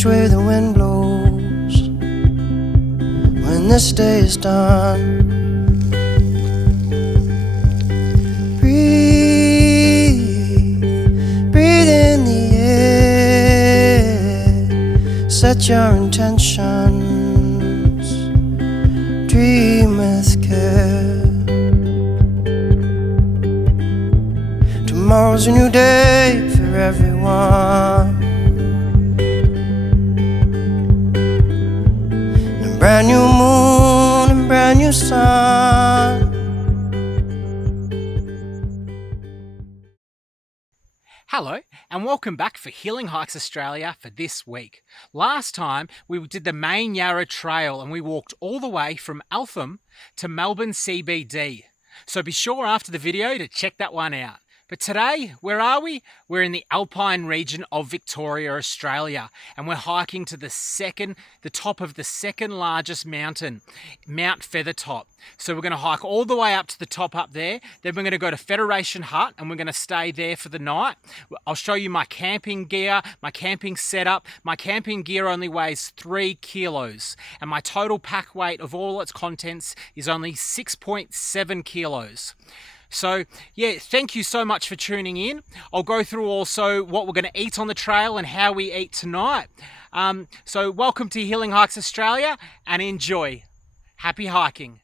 which way the wind blows when this day is done. Breathe in the air, set your intentions, dream with care. Tomorrow's a new day for everyone, and a brand new moon and brand new sun. Hello and welcome back for Healing Hikes Australia for this week. Last time we did the main Yarra Trail and we walked all the way from Eltham to Melbourne CBD. So be sure after the video to check that one out. But today, where are we? We're in the Alpine region of Victoria, Australia, and we're hiking to the top of the second largest mountain, Mount Feathertop. So we're going to hike all the way up to the top up there. Then we're going to go to Federation Hut and we're going to stay there for the night. I'll show you my camping gear, my camping setup. My camping gear only weighs 3 kilos and my total pack weight of all its contents is only 6.7 kilos. So yeah, thank you so much for tuning in. I'll go through also what we're going to eat on the trail and how we eat tonight. So welcome to Healing Hikes Australia and enjoy. Happy hiking.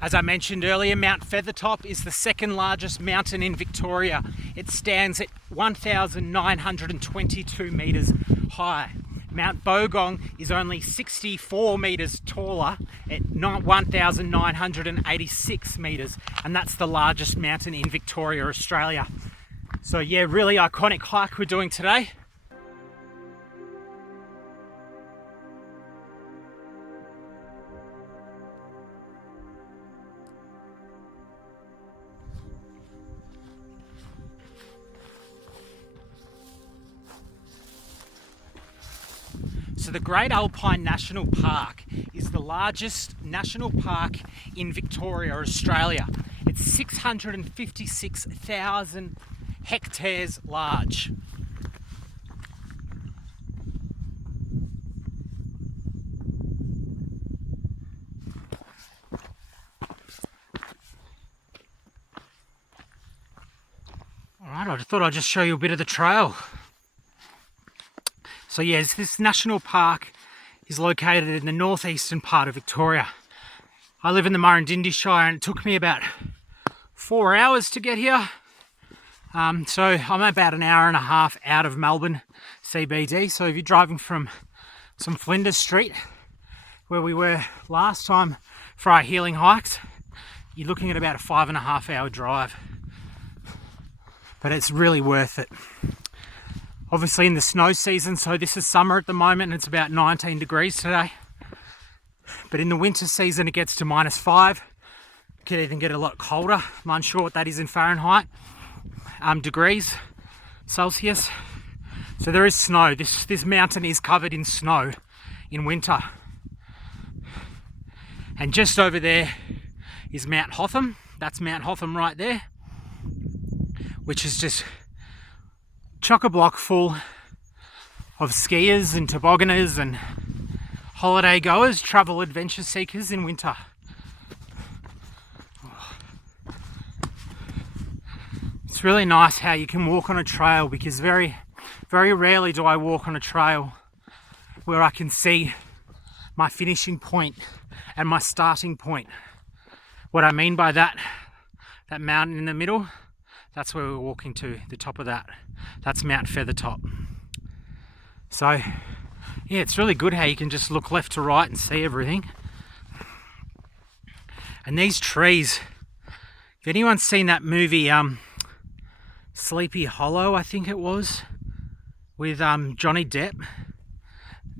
As I mentioned earlier, Mount Feathertop is the second largest mountain in Victoria. It stands at 1,922 metres high. Mount Bogong is only 64 metres taller at 1,986 metres, and that's the largest mountain in Victoria, Australia. So yeah, really iconic hike we're doing today. So the Great Alpine National Park is the largest national park in Victoria, Australia. It's 656,000 hectares large. All right, I thought I'd just show you a bit of the trail. So yes, this national park is located in the northeastern part of Victoria. I live in the Murrumbidgee Shire and it took me about 4 hours to get here. So I'm about an hour and a half out of Melbourne CBD. So if you're driving from some Flinders Street, where we were last time for our healing hikes, you're looking at about a 5.5 hour drive. But it's really worth it. Obviously in the snow season, so this is summer at the moment and it's about 19 degrees today. But in the winter season it gets to -5. It could even get a lot colder. I'm unsure what that is in Fahrenheit. Degrees Celsius. So there is snow. This mountain is covered in snow in winter. And just over there is Mount Hotham. That's Mount Hotham right there, which is just chock-a-block full of skiers and tobogganers and holiday goers, travel adventure seekers in winter. It's really nice how you can walk on a trail, because very rarely do I walk on a trail where I can see my finishing point and my starting point. What I mean by that mountain in the middle, that's where we're walking to, the top of that. That's Mount Feathertop. So, yeah, it's really good how you can just look left to right and see everything. And these trees, if anyone's seen that movie, Sleepy Hollow, I think it was, with Johnny Depp,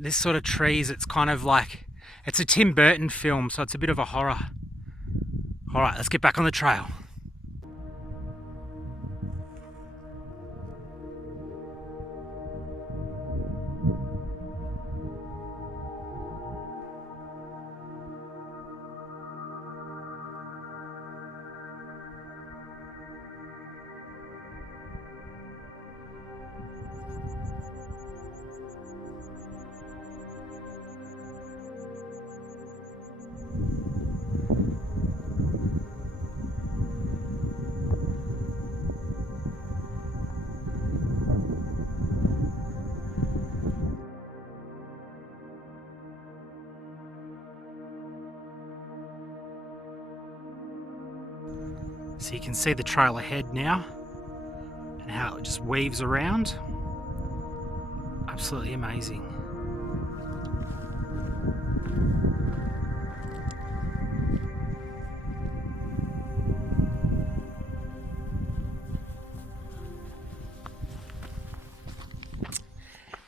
this sort of trees, it's kind of like, it's a Tim Burton film, so it's a bit of a horror. All right, let's get back on the trail. So you can see the trail ahead now and how it just weaves around. Absolutely amazing.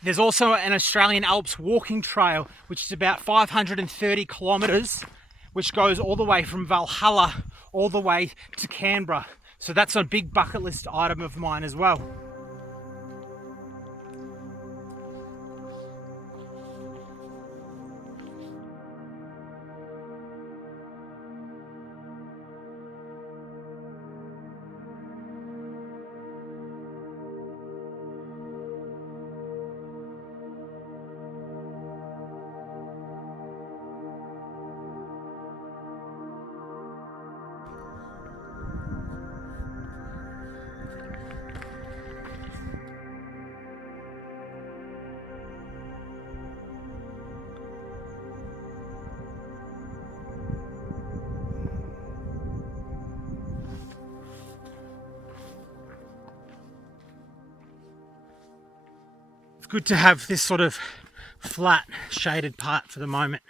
There's also an Australian Alps walking trail, which is about 530 kilometres, which goes all the way from Valhalla all the way to Canberra. So that's a big bucket list item of mine as well. Good to have this sort of flat shaded part for the moment.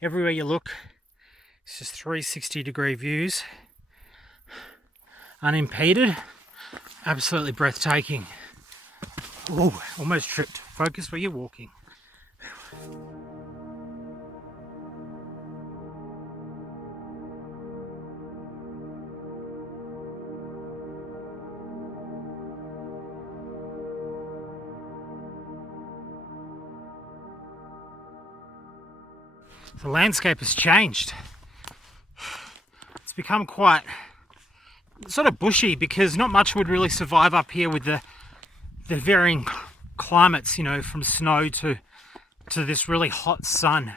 Everywhere you look, it's just 360-degree views, unimpeded, absolutely breathtaking. Oh, almost tripped. Focus where you're walking. The landscape has changed. It's become quite sort of bushy because not much would really survive up here with the varying climates, you know, from snow to this really hot sun.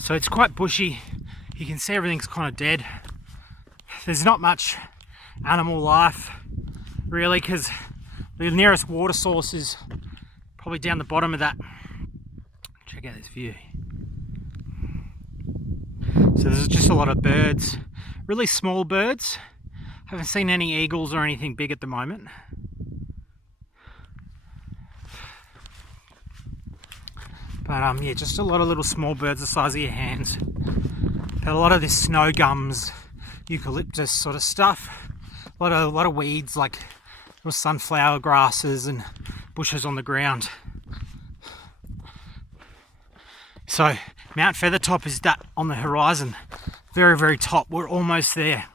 So it's quite bushy. You can see everything's kind of dead. There's not much animal life really because the nearest water source is probably down the bottom of that. Check out this view. So there's just a lot of birds, really small birds. Haven't seen any eagles or anything big at the moment. But yeah, just a lot of little small birds the size of your hands. Got a lot of this snow gums, eucalyptus sort of stuff. A lot of weeds like little sunflower grasses and bushes on the ground. So Mount Feathertop is that on the horizon, very, very top. We're almost there.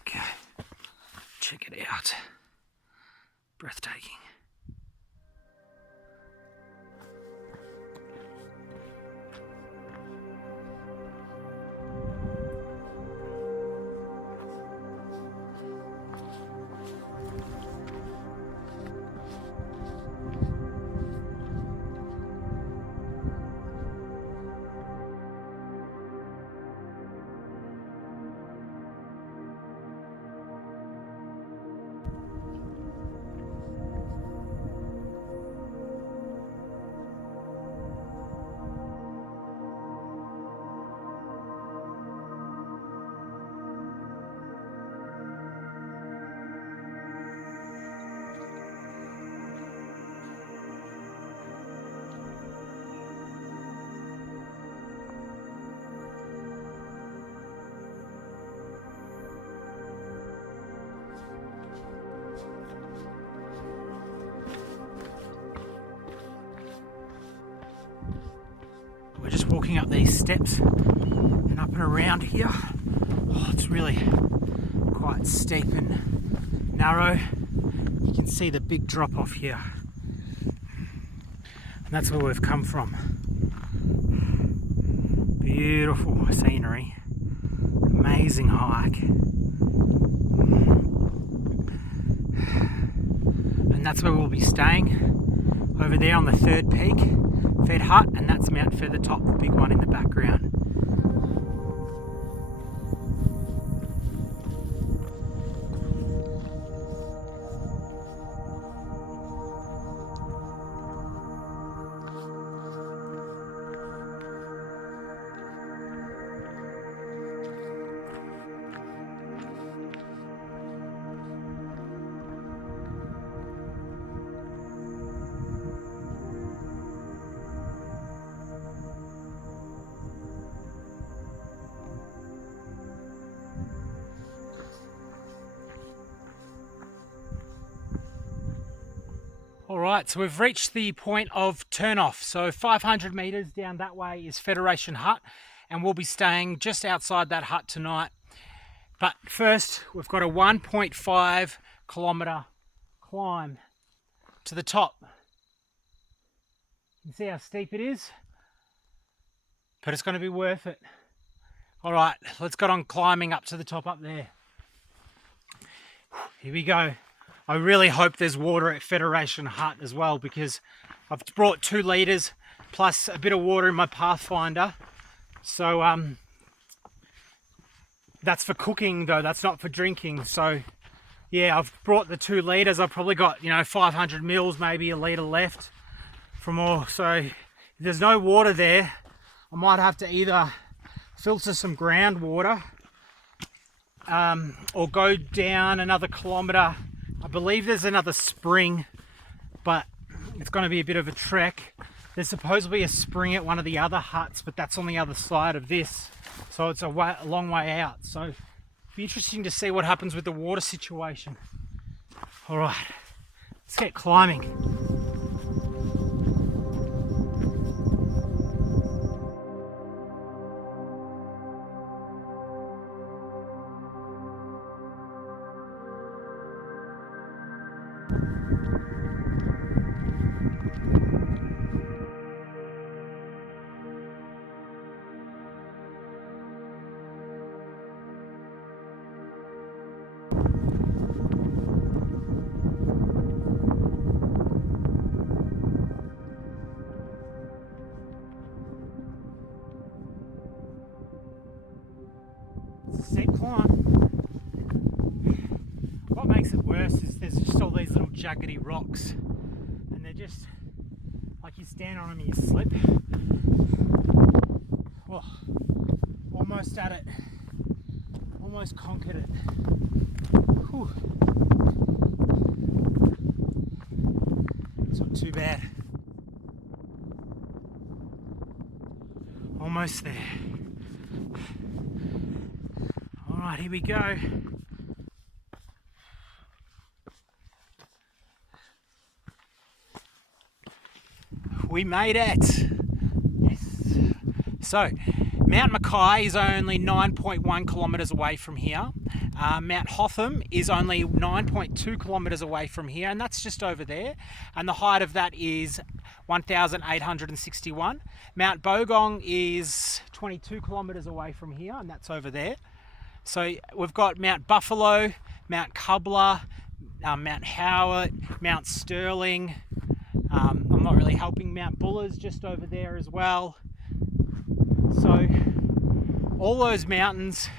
Okay, check it out. Breathtaking. walking up these steps and up and around here. Oh, it's really quite steep and narrow. You can see the big drop off here. And that's where we've come from. Beautiful scenery. Amazing hike. And that's where we'll be staying. Over there on the third peak, Fed Hut, and that's Mount Feathertop, the big one in the background. Alright, so we've reached the point of turn-off. So 500 metres down that way is Federation Hut, and we'll be staying just outside that hut tonight. But first, we've got a 1.5 kilometre climb to the top. You can see how steep it is, but it's going to be worth it. Alright, let's get on climbing up to the top up there. Here we go. I really hope there's water at Federation Hut as well, because I've brought 2 litres plus a bit of water in my Pathfinder. So that's for cooking though, that's not for drinking. So yeah, I've brought the 2 litres. I've probably got, 500 mils, maybe a litre left from all. So if there's no water there, I might have to either filter some groundwater or go down another kilometre. I believe there's another spring, but it's going to be a bit of a trek. There's supposed to be a spring at one of the other huts, but that's on the other side of this. So it's a long way out. So it'll be interesting to see what happens with the water situation. All right, let's get climbing. Steep climb. What makes it worse is there's just all these little jaggedy rocks, and they're just like you stand on them and you slip. Oh, almost at it, almost conquered it. Whew. It's not too bad. Almost there. Alright, here we go. We made it! Yes! So, Mount Mackay is only 9.1 kilometres away from here. Mount Hotham is only 9.2 kilometres away from here, and that's just over there. And the height of that is 1,861. Mount Bogong is 22 kilometres away from here, and that's over there. So we've got Mount Buffalo, Mount Kubler, Mount Howard, Mount Sterling. I'm not really helping. Mount Buller's just over there as well. So all those mountains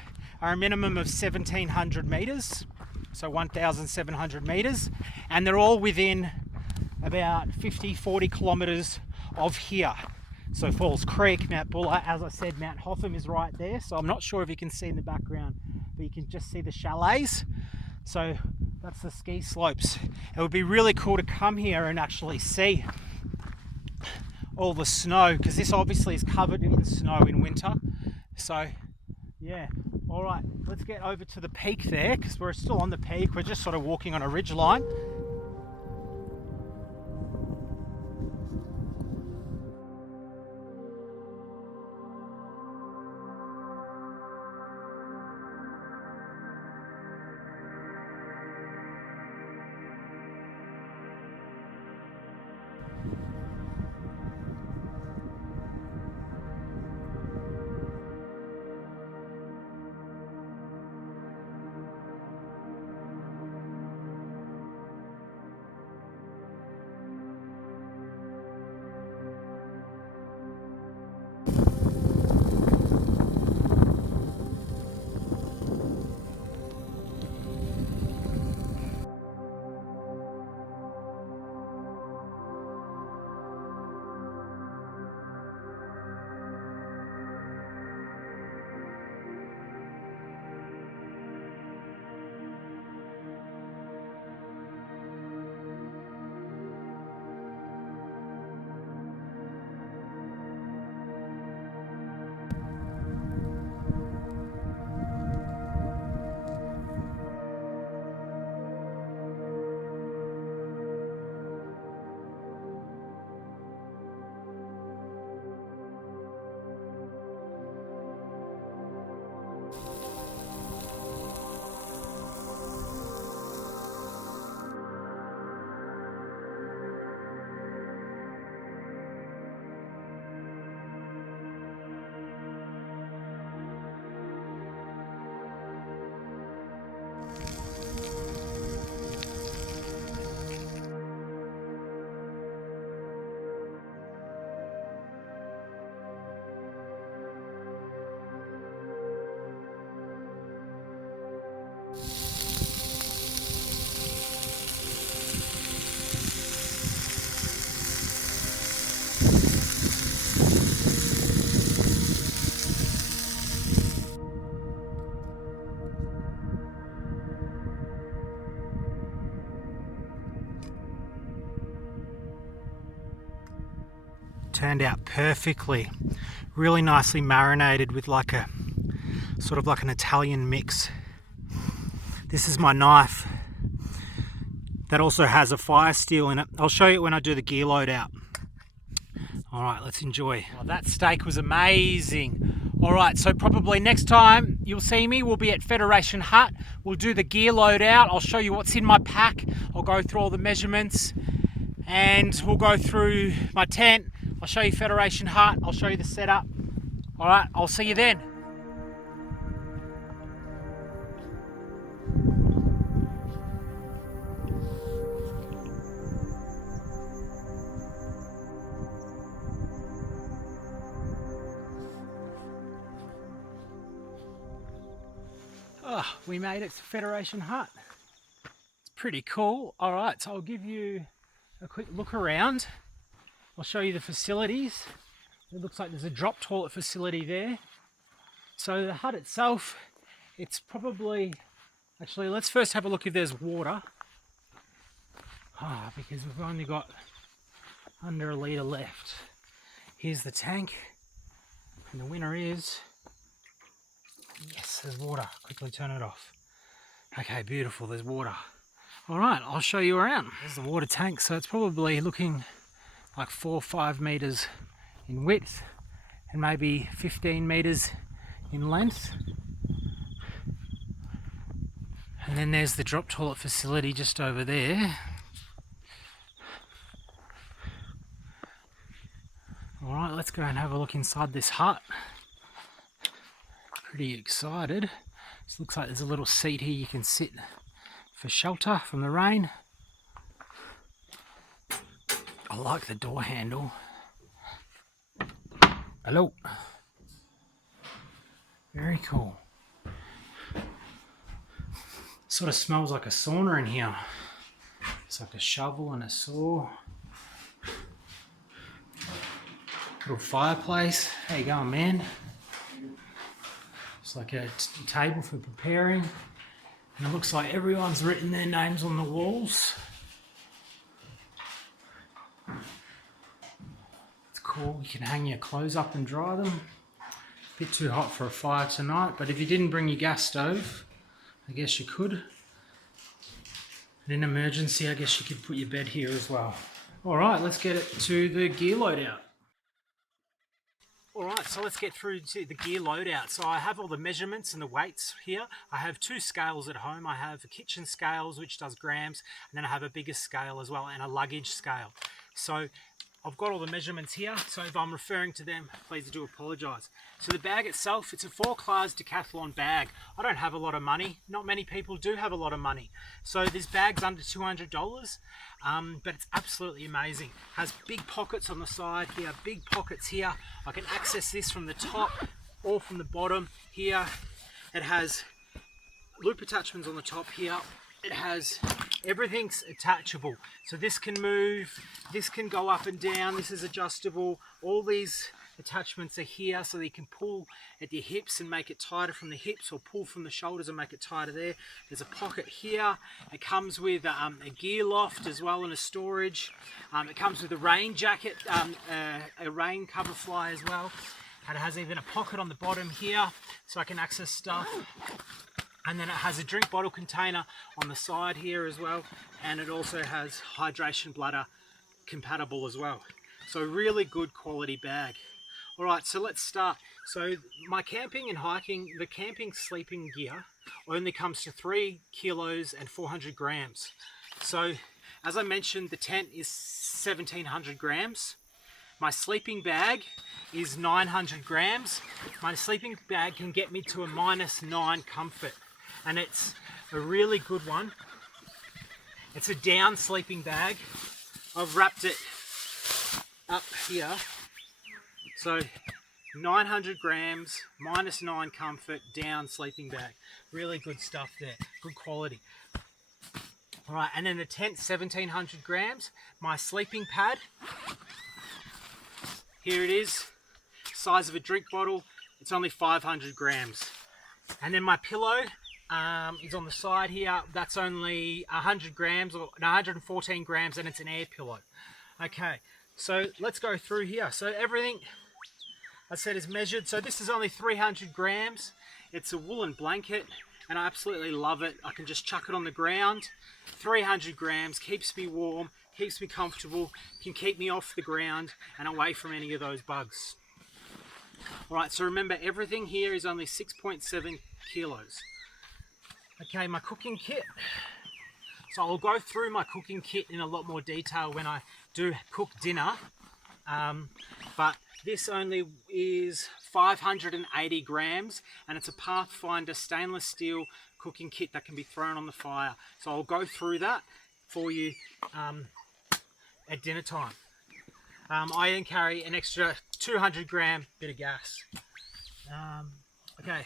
are a minimum of 1,700 metres, so 1,700 metres, and they're all within about 40 kilometres of here. So Falls Creek, Mount Buller, as I said, Mount Hotham is right there. So I'm not sure if you can see in the background, but you can just see the chalets. So that's the ski slopes. It would be really cool to come here and actually see all the snow, because this obviously is covered in snow in winter. So yeah, all right, let's get over to the peak there, because we're still on the peak. We're just sort of walking on a ridge line. turned out perfectly. Really nicely marinated with like a sort of like an Italian mix. This is my knife that also has a fire steel in it. I'll show you when I do the gear load out. All right, let's enjoy. Oh, that steak was amazing. All right, so probably next time you'll see me, we'll be at Federation Hut. We'll do the gear load out. I'll show you what's in my pack. I'll go through all the measurements and we'll go through my tent. I'll show you Federation Hut. I'll show you the setup. All right, I'll see you then. Oh, we made it to Federation Hut. It's pretty cool. All right, so I'll give you a quick look around. I'll show you the facilities. It looks like there's a drop toilet facility there. So the hut itself, it's probably, actually let's first have a look if there's water. Because we've only got under a litre left. Here's the tank, and the winner is, yes, there's water. Quickly turn it off. Okay, beautiful, there's water. All right, I'll show you around. There's the water tank, so it's probably looking like 4 or 5 meters in width and maybe 15 meters in length. And then there's the drop toilet facility just over there. All right, let's go and have a look inside this hut. Pretty excited. This looks like there's a little seat here you can sit for shelter from the rain. I like the door handle. Hello. Very cool. Sort of smells like a sauna in here. It's like a shovel and a saw. Little fireplace. How you going, man? It's like a table for preparing. And it looks like everyone's written their names on the walls. It's cool. You can hang your clothes up and dry them. A bit too hot for a fire tonight, but if you didn't bring your gas stove, I guess you could. In an emergency, I guess you could put your bed here as well. All right, let's get it to the gear load out. All right, so let's get through to the gear loadout. So I have all the measurements and the weights here. I have 2 scales at home. I have a kitchen scales, which does grams, and then I have a bigger scale as well, and a luggage scale. So I've got all the measurements here, so if I'm referring to them, please do apologise. So the bag itself, it's a 4-class Decathlon bag. I don't have a lot of money. Not many people do have a lot of money. So this bag's under $200, but it's absolutely amazing. Has big pockets on the side here, big pockets here. I can access this from the top or from the bottom here. It has loop attachments on the top here. It has, everything's attachable. So this can move, this can go up and down, this is adjustable. All these attachments are here so that you can pull at your hips and make it tighter from the hips, or pull from the shoulders and make it tighter there. There's a pocket here. It comes with a gear loft as well and a storage. It comes with a rain jacket, a rain cover fly as well. And it has even a pocket on the bottom here so I can access stuff. And then it has a drink bottle container on the side here as well, and it also has hydration bladder compatible as well. So really good quality bag. All right, so let's start. So my camping and hiking, the camping sleeping gear only comes to 3 kilos and 400 grams. So as I mentioned, the tent is 1700 grams. My sleeping bag is 900 grams. My sleeping bag can get me to a -9 comfort. And it's a really good one. It's a down sleeping bag. I've wrapped it up here. So 900 grams, -9 comfort, down sleeping bag. Really good stuff there, good quality. All right, and then the tent, 1700 grams. My sleeping pad, here it is, size of a drink bottle. It's only 500 grams. And then my pillow, is on the side here. That's only 100 grams or 114 grams, and it's an air pillow. Okay, So let's go through here. So everything I said is measured. So this is only 300 grams. It's a woolen blanket and I absolutely love it. I can just chuck it on the ground. 300 grams, keeps me warm, keeps me comfortable, can keep me off the ground and away from any of those bugs. Alright, so remember everything here is only 6.7 kilos. Okay, my cooking kit. So I'll go through my cooking kit in a lot more detail when I do cook dinner. But this only is 580 grams and it's a Pathfinder stainless steel cooking kit that can be thrown on the fire. So I'll go through that for you at dinner time. I then carry an extra 200 gram bit of gas. Okay,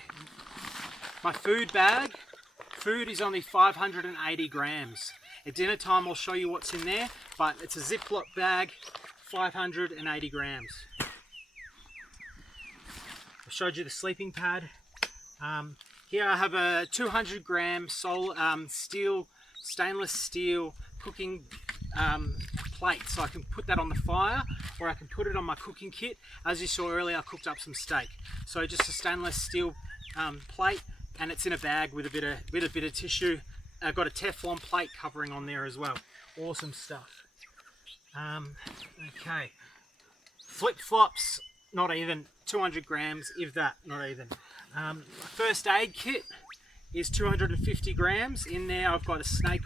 my food bag. Food is only 580 grams. At dinner time I'll show you what's in there, but it's a Ziploc bag, 580 grams. I showed you the sleeping pad. Here I have a 200 gram stainless steel cooking plate, so I can put that on the fire or I can put it on my cooking kit. As you saw earlier, I cooked up some steak. So just a stainless steel plate, and it's in a bag with a bit of tissue. I've got a Teflon plate covering on there as well. Awesome stuff. Okay, flip-flops, not even 200 grams, if that, not even. First aid kit is 250 grams. In there I've got a snake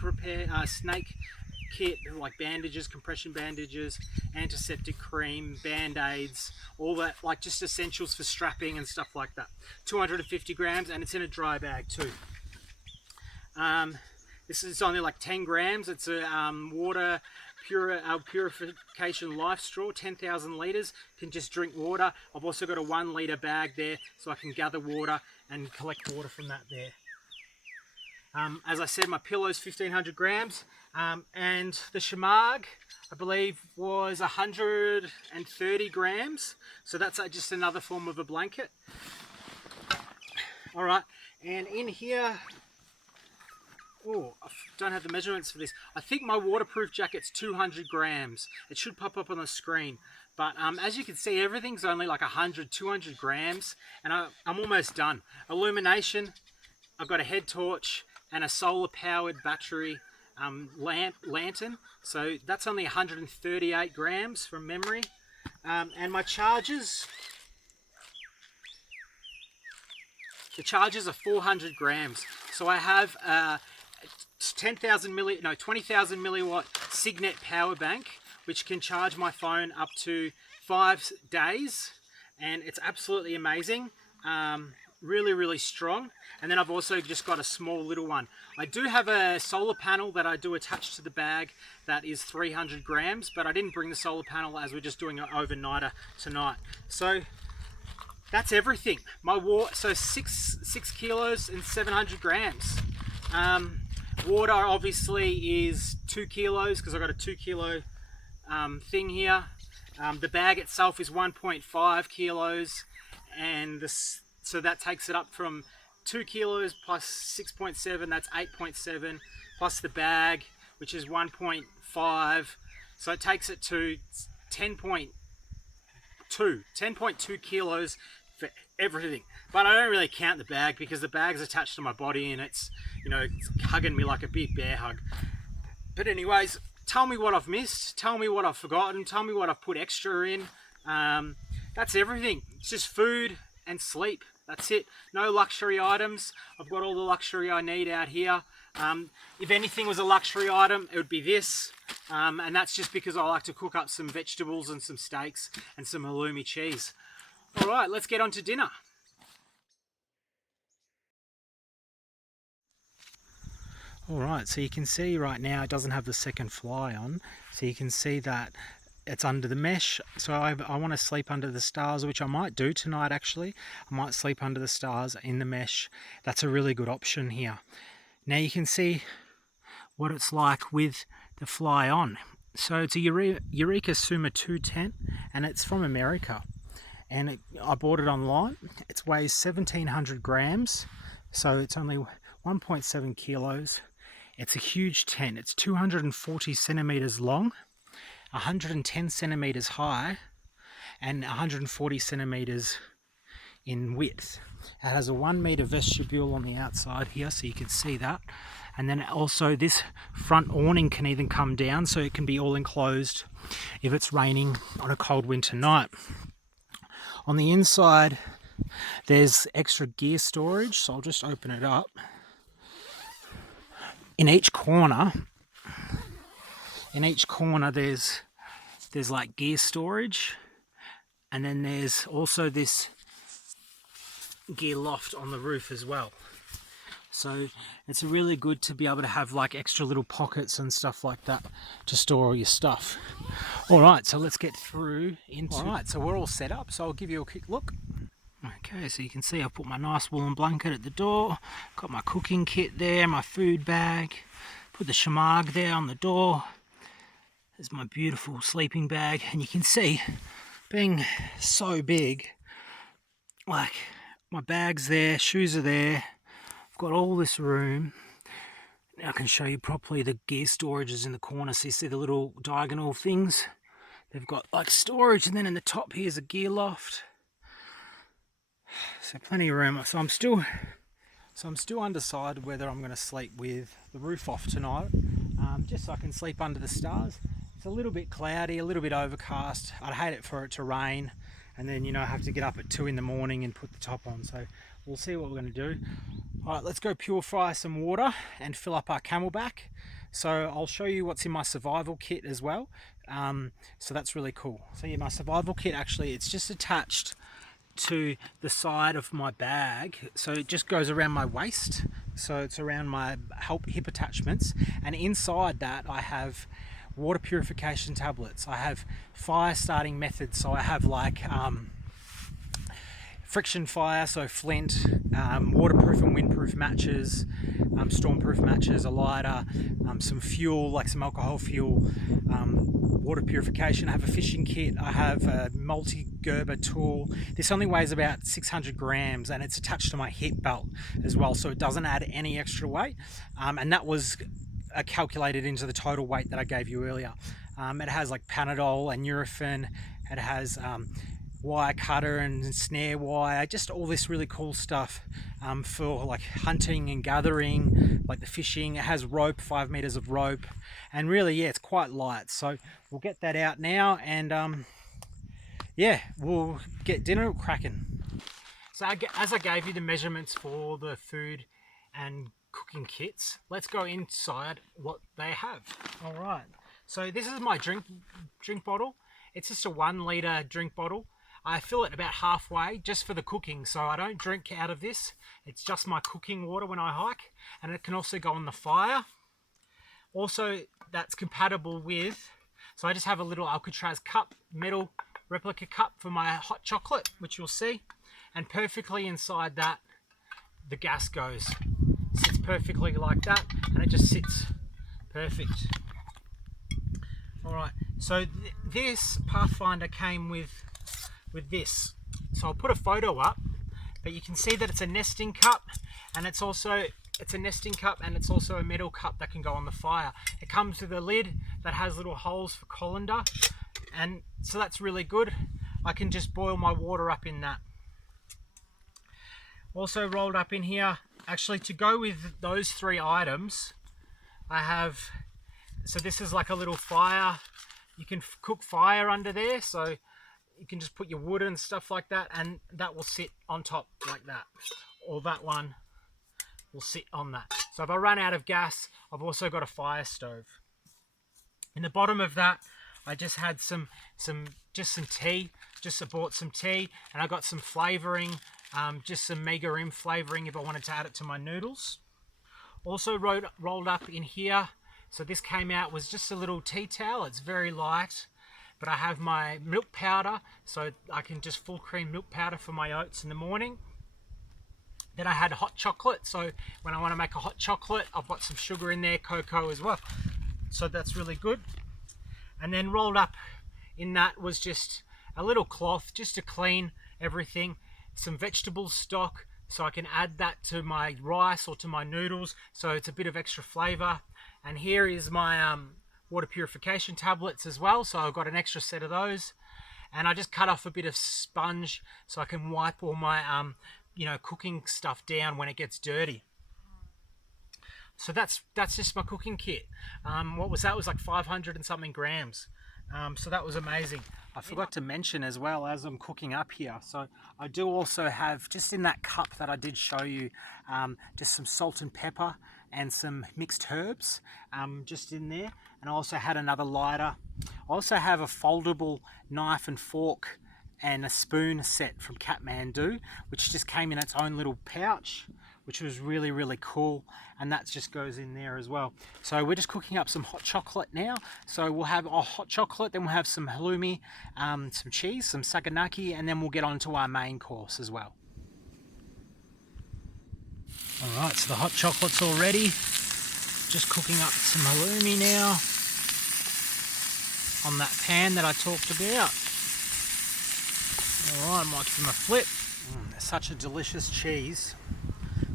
kit, like bandages, compression bandages, antiseptic cream, band-aids, all that, like just essentials for strapping and stuff like that. 250 grams, and it's in a dry bag too. This is only like 10 grams. It's a water purification life straw, 10,000 litres, can just drink water. I've also got a 1 litre bag there so I can gather water and collect water from that there. As I said, my pillow is 1,500 grams, and the Shimag, I believe, was 130 grams. So that's just another form of a blanket. All right, and in here, oh, I don't have the measurements for this. I think my waterproof jacket's 200 grams. It should pop up on the screen. But as you can see, everything's only like 100, 200 grams, and I'm almost done. Illumination, I've got a head torch and a solar powered battery lantern. So that's only 138 grams from memory. And my chargers, the chargers are 400 grams. So I have 20,000 milliwatt Signet power bank, which can charge my phone up to 5 days, and it's absolutely amazing. Really, really strong. And then I've also just got a small little one. I do have a solar panel that I do attach to the bag that is 300 grams, but I didn't bring the solar panel as we're just doing an overnighter tonight. So that's everything. So 6 kilos and 700 grams. Water obviously is 2 kilos because I've got a 2 kilo thing here. The bag itself is 1.5 kilos, and so that takes it up from 2 kilos plus 6.7, that's 8.7, plus the bag, which is 1.5. So it takes it to 10.2 kilos for everything. But I don't really count the bag because the bag's attached to my body and it's, it's hugging me like a big bear hug. But anyways, tell me what I've missed, tell me what I've forgotten, tell me what I've put extra in. That's everything. It's just food and sleep. That's it. No luxury items. I've got all the luxury I need out here. If anything was a luxury item, it would be this. And that's just because I like to cook up some vegetables and some steaks and some halloumi cheese. All right, let's get on to dinner. All right, so you can see right now it doesn't have the second fly on. So you can see that it's under the mesh. So I want to sleep under the stars, which I might do tonight actually. I might sleep under the stars in the mesh. That's a really good option here. Now you can see what it's like with the fly on. So it's a Eureka Suma 210 and it's from America. And I bought it online. It weighs 1,700 grams. So it's only 1.7 kilos. It's a huge tent. It's 240 centimeters long. 110 centimeters high and 140 centimeters in width. It has a 1 meter vestibule on the outside here, so you can see that. And then also this front awning can even come down, so it can be all enclosed if it's raining on a cold winter night. On the inside, there's extra gear storage, so I'll just open it up. In each corner, there's like gear storage, and then there's also this gear loft on the roof as well. So it's really good to be able to have like extra little pockets and stuff like that to store all your stuff. All right, so let's get through into... All right, so we're all set up, so I'll give you a quick look. Okay, so you can see I've put my nice woolen blanket at the door, got my cooking kit there, my food bag, put the shamag there on the door. There's my beautiful sleeping bag, and you can see, being so big, like my bag's there, shoes are there, I've got all this room. Now I can show you properly the gear storage is in the corner, so you see the little diagonal things? They've got like storage, and then in the top here's a gear loft. So plenty of room. So I'm still undecided whether I'm going to sleep with the roof off tonight, just so I can sleep under the stars. It's a little bit cloudy, a little bit overcast. I'd hate it for it to rain, and then have to get up at 2 in the morning and put the top on. So we'll see what we're going to do. All right, let's go purify some water and fill up our Camelback. So I'll show you what's in my survival kit as well. So that's really cool. So yeah, my survival kit, actually, it's just attached to the side of my bag, so it just goes around my waist, so it's around my hip attachments, and inside that I have water purification tablets, I have fire starting methods, so I have like friction fire, so flint, waterproof and windproof matches, stormproof matches, a lighter, some fuel, like some alcohol fuel, water purification. I have a fishing kit, I have a multi-Gerber tool. This only weighs about 600 grams and it's attached to my hip belt as well, so it doesn't add any extra weight, and that was calculated into the total weight that I gave you earlier. It has like Panadol and Nurofen, it has wire cutter and snare wire, just all this really cool stuff for like hunting and gathering, like the fishing. It has rope, 5 meters of rope, and really, yeah, it's quite light. So we'll get that out now, and yeah, we'll get dinner cracking. So as I gave you the measurements for the food and cooking kits, let's go inside what they have. All right, so this is my drink bottle. It's just a 1 liter drink bottle. I fill it about halfway just for the cooking, so I don't drink out of this. It's just my cooking water when I hike, and it can also go on the fire. Also, that's compatible with, so I just have a little Alcatraz cup, metal replica cup for my hot chocolate, which you'll see, and perfectly inside that the gas goes. Sits perfectly like that, and it just sits perfect. All right, so this Pathfinder came with this, so I'll put a photo up, but you can see that it's a nesting cup, and it's a nesting cup, and it's also a metal cup that can go on the fire. It comes with a lid that has little holes for colander, and so that's really good. I can just boil my water up in that. Also rolled up in here, actually, to go with those 3 items, I have, so this is like a little fire. You can cook fire under there, so you can just put your wood and stuff like that, and that will sit on top like that, or that one will sit on that. So if I run out of gas, I've also got a fire stove. In the bottom of that, I just had some tea. Just bought some tea, and I got some flavoring, just some Mega Rim flavoring if I wanted to add it to my noodles. Also rolled up in here, so this came out, was just a little tea towel. It's very light. But I have my milk powder, so I can just full cream milk powder for my oats in the morning. Then I had hot chocolate, so when I want to make a hot chocolate, I've got some sugar in there, cocoa as well. So that's really good. And then rolled up in that was just a little cloth, just to clean everything. Some vegetable stock, so I can add that to my rice or to my noodles, so it's a bit of extra flavor. And here is my water purification tablets as well, so I've got an extra set of those. And I just cut off a bit of sponge so I can wipe all my cooking stuff down when it gets dirty. So that's just my cooking kit. What was that? It was like 500 and something grams. So that was amazing. I forgot to mention as well, as I'm cooking up here, so I do also have, just in that cup that I did show you, just some salt and pepper and some mixed herbs just in there. And I also had another lighter. I also have a foldable knife and fork and a spoon set from Kathmandu, which just came in its own little pouch, which was really, really cool. And that just goes in there as well. So we're just cooking up some hot chocolate now. So we'll have our hot chocolate, then we'll have some halloumi, some cheese, some saganaki, and then we'll get on to our main course as well. All right, so the hot chocolate's all ready. Just cooking up some halloumi now on that pan that I talked about. All right, I might give them a flip. Such a delicious cheese.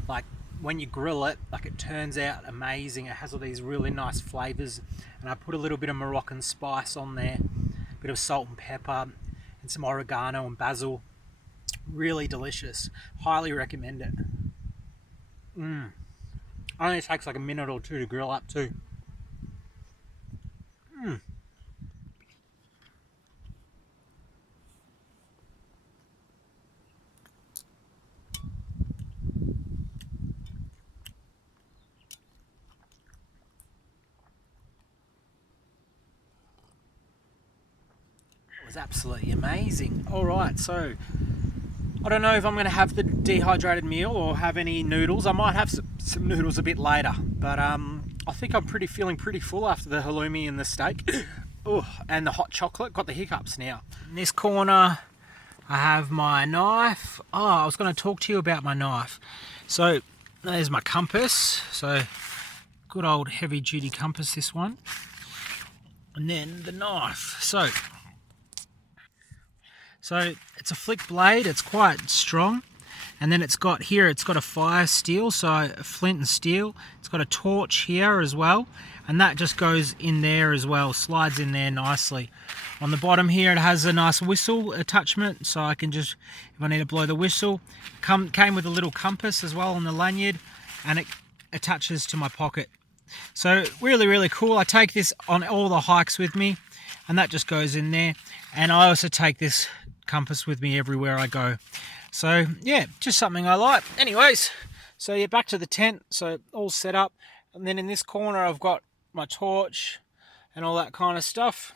Like when you grill it, like it turns out amazing. It has all these really nice flavors, and I put a little bit of Moroccan spice on there, a bit of salt and pepper, and some oregano and basil. Really delicious. Highly recommend it. Only takes like a minute or two to grill up too. It was absolutely amazing. All right, so I don't know if I'm going to have the dehydrated meal or have any noodles. I might have some noodles a bit later, but I think I'm feeling pretty full after the halloumi and the steak. Oh, and the hot chocolate. Got the hiccups now. In this corner, I have my knife. Oh, I was going to talk to you about my knife. So there's my compass. So good old heavy duty compass, this one. And then the knife. So it's a flick blade, it's quite strong. And then it's got a fire steel, so a flint and steel. It's got a torch here as well. And that just goes in there as well, slides in there nicely. On the bottom here, it has a nice whistle attachment, so I can just, if I need to blow the whistle. Came with a little compass as well on the lanyard, and it attaches to my pocket. So really, really cool. I take this on all the hikes with me, and that just goes in there. And I also take this compass with me everywhere I go. So yeah, just something I like. Anyways, so yeah, back to the tent. So all set up, and then in this corner I've got my torch and all that kind of stuff.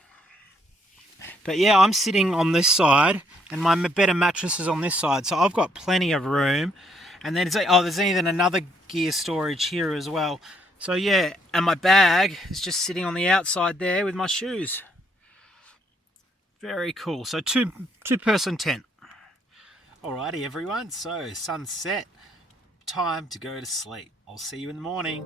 But yeah, I'm sitting on this side, and my bed and mattress is on this side, so I've got plenty of room. And then there's even another gear storage here as well. So yeah, and my bag is just sitting on the outside there with my shoes. Very cool. So two-person tent. Alrighty everyone, so sunset, time to go to sleep. I'll see you in the morning.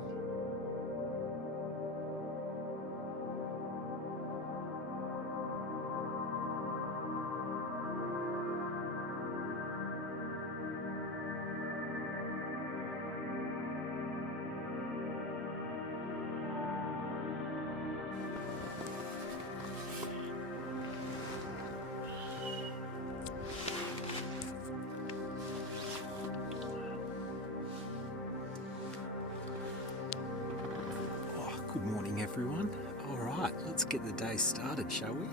Good morning everyone. Alright, let's get the day started, shall we?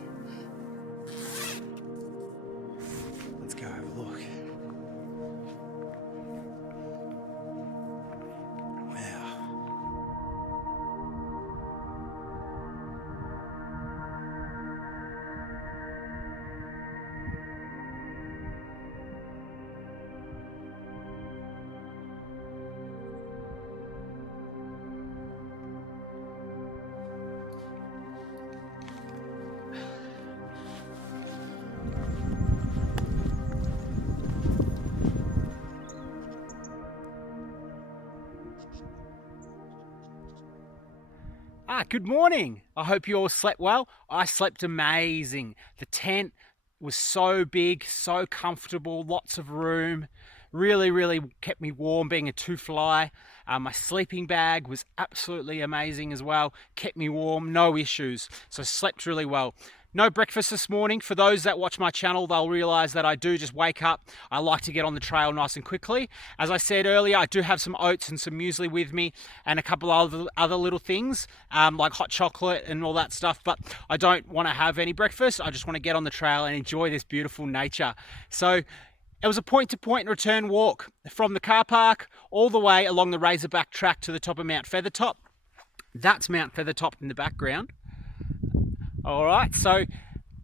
Let's go have a look. Wow. Good morning. I hope you all slept well. I slept amazing. The tent was so big, so comfortable, lots of room, Really kept me warm being a two-fly. My sleeping bag was absolutely amazing as well, kept me warm, no issues, so slept really well. No breakfast this morning. For those that watch my channel, they'll realize that I do just wake up. I like to get on the trail nice and quickly. As I said earlier, I do have some oats and some muesli with me and a couple of other little things like hot chocolate and all that stuff, but I don't want to have any breakfast. I just want to get on the trail and enjoy this beautiful nature. So it was a point-to-point return walk from the car park all the way along the Razorback track to the top of Mount Feathertop. That's Mount Feathertop in the background. All right, so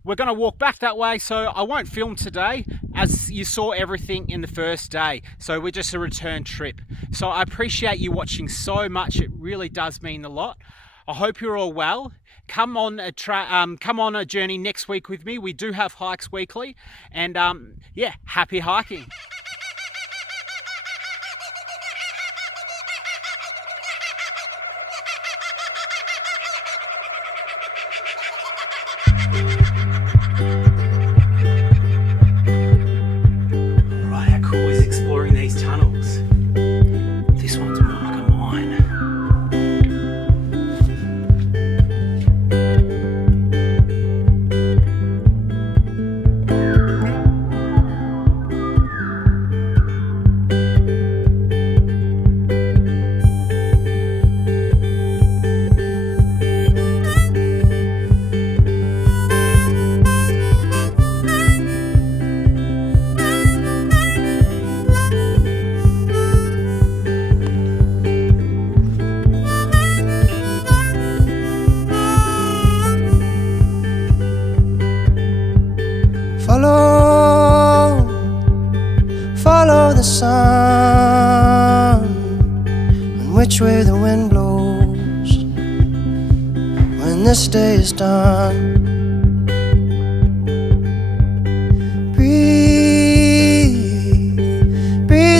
we're going to walk back that way, so I won't film today as you saw everything in the first day. So we're just a return trip. So I appreciate you watching so much. It really does mean a lot. I hope you're all well. Come on a journey next week with me. We do have hikes weekly, and yeah, happy hiking. Right, how cool is exploring these tunnels? This one's more like a mine. Follow the sun and which way the wind blows when this day is done. Breathe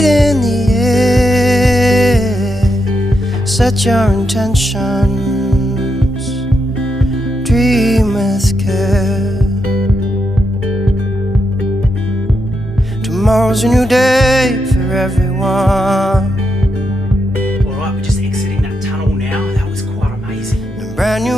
in the air, set your intentions, dream with care. Tomorrow's a new day for everyone. Alright, we're just exiting that tunnel now. That was quite amazing. A brand new